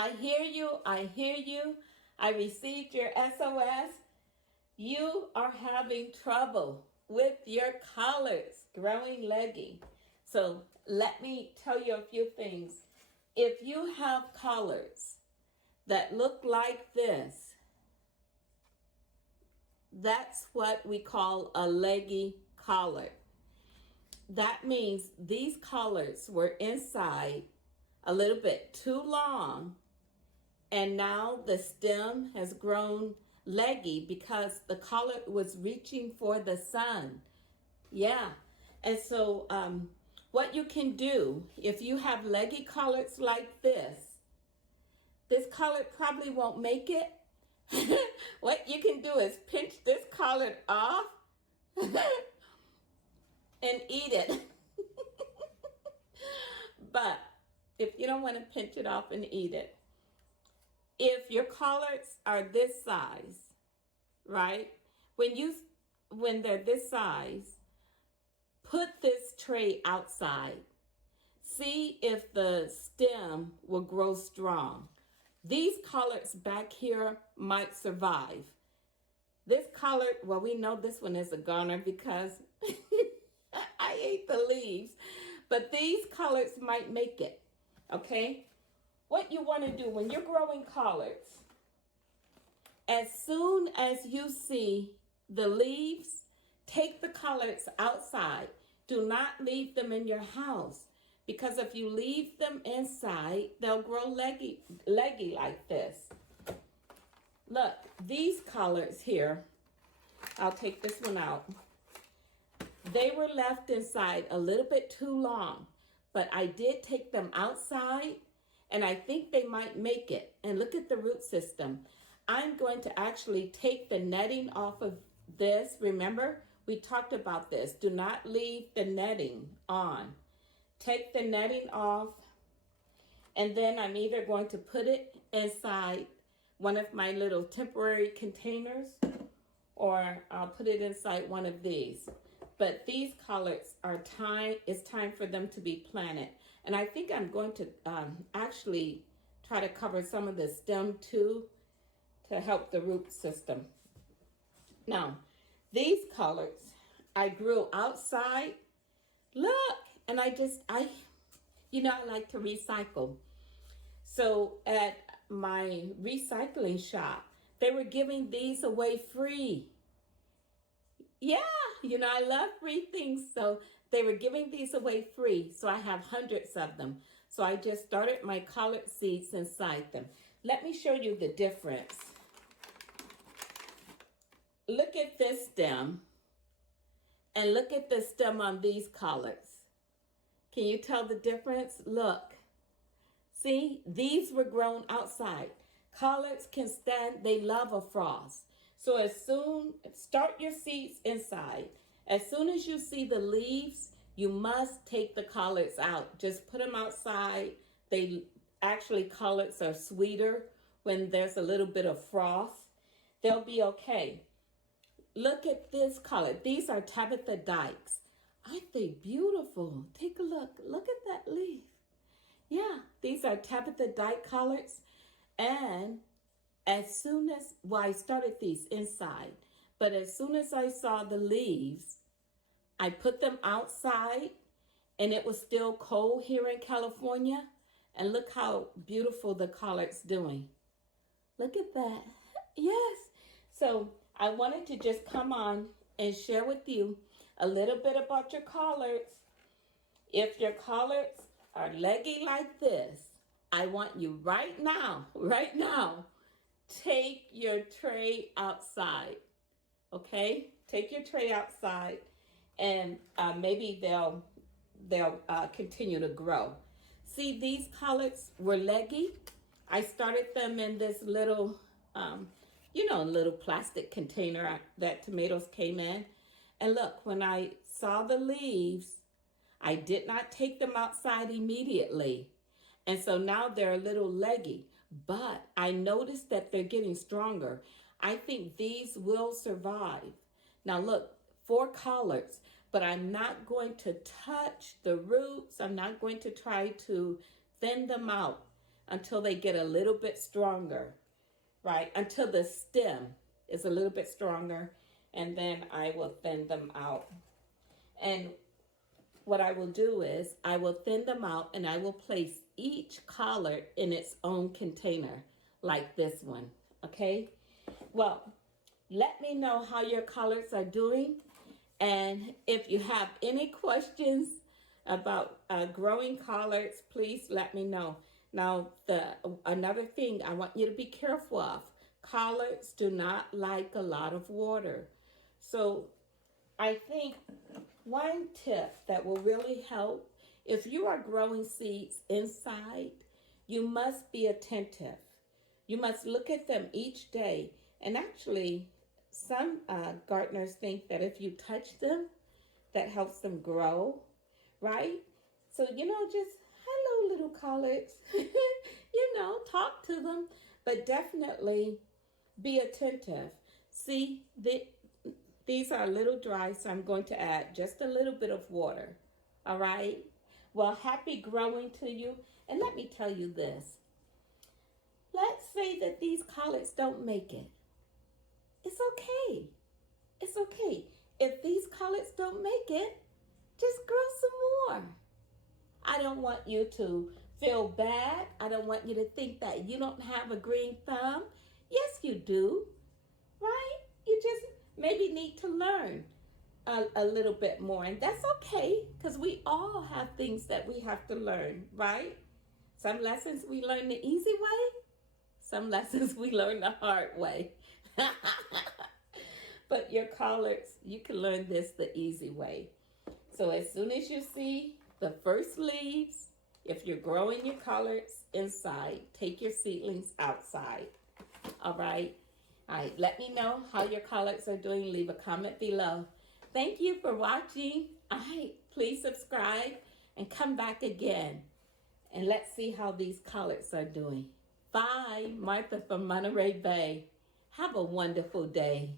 I hear you. I hear you. I received your SOS. You are having trouble with your collards growing leggy. So let me tell you a few things. If you have collards that look like this, that's what we call a leggy collard. That means these collards were inside a little bit too long, and now the stem has grown leggy because the collard was reaching for the sun. Yeah. And so what you can do if you have leggy collards like this collard probably won't make it. What you can do is pinch this collard off and eat it. But if you don't want to pinch it off and eat it, if your collards are this size, right? When they're this size, put this tray outside. See if the stem will grow strong. These collards back here might survive. This collard, well, we know this one is a goner because I ate the leaves. But these collards might make it, okay? What you want to do when you're growing collards, as soon as you see the leaves, take the collards outside. Do not leave them in your house, because if you leave them inside, they'll grow leggy like this. Look, these collards here, I'll take this one out. They were left inside a little bit too long, but I did take them outside, and I think they might make it. And look at the root system. I'm going to actually take the netting off of this. Remember, we talked about this. Do not leave the netting on. Take the netting off, and then I'm either going to put it inside one of my little temporary containers, or I'll put it inside one of these. But these collards it's time for them to be planted. And I think I'm going to actually try to cover some of the stem too to help the root system. Now, these collards I grew outside. Look, and I like to recycle. So at my recycling shop, they were giving these away free. Yeah, I love free things. So they were giving these away free. So I have hundreds of them. So I just started my collard seeds inside them. Let me show you the difference. Look at this stem and look at the stem on these collards. Can you tell the difference? Look. See, these were grown outside. Collards can stand, they love a frost. So start your seeds inside. As soon as you see the leaves, you must take the collards out. Just put them outside. Collards are sweeter when there's a little bit of frost. They'll be okay. Look at this collard. These are Tabitha Dykes. Aren't they beautiful? Take a look. Look at that leaf. Yeah, these are Tabitha Dyke collards. And I started these inside, but as soon as I saw the leaves, I put them outside, and it was still cold here in California. And look how beautiful the collard's doing. Look at that. Yes. So I wanted to just come on and share with you a little bit about your collards. If your collards are leggy like this, I want you right now, take your tray outside, okay? Take your tray outside, and maybe they'll continue to grow. See, these collards were leggy. I started them in this little, little plastic container that tomatoes came in. And look, when I saw the leaves, I did not take them outside immediately. And so now they're a little leggy, but I noticed that they're getting stronger. I think these will survive. Now look, 4 collards, but I'm not going to touch the roots. I'm not going to try to thin them out. until they get a little bit stronger, right? Until the stem is a little bit stronger, and then I will thin them out. And what I will do is I will thin them out and I will place each collard in its own container, like this one, okay? Well, let me know how your collards are doing. And if you have any questions about growing collards, please let me know. Now, another thing I want you to be careful of, collards do not like a lot of water. So I think one tip that will really help, if you are growing seeds inside, you must be attentive. You must look at them each day. And actually, some gardeners think that if you touch them, that helps them grow, right? So, just hello, little collards. Talk to them, but definitely be attentive. See, these are a little dry, so I'm going to add just a little bit of water, all right? Well, happy growing to you. And let me tell you this. Let's say that these collards don't make it. It's okay. It's okay. If these collards don't make it, just grow some more. I don't want you to feel bad. I don't want you to think that you don't have a green thumb. Yes, you do, right? You just maybe need to learn a little bit more. And that's okay, because we all have things that we have to learn, right? Some lessons we learn the easy way. Some lessons we learn the hard way. But your collards, you can learn this the easy way. So as soon as you see the first leaves, if you're growing your collards inside, take your seedlings outside. All right? All right, let me know how your collards are doing. Leave a comment below. Thank you for watching. All right, please subscribe and come back again. And let's see how these collards are doing. Bye, Martha from Monterey Bay. Have a wonderful day.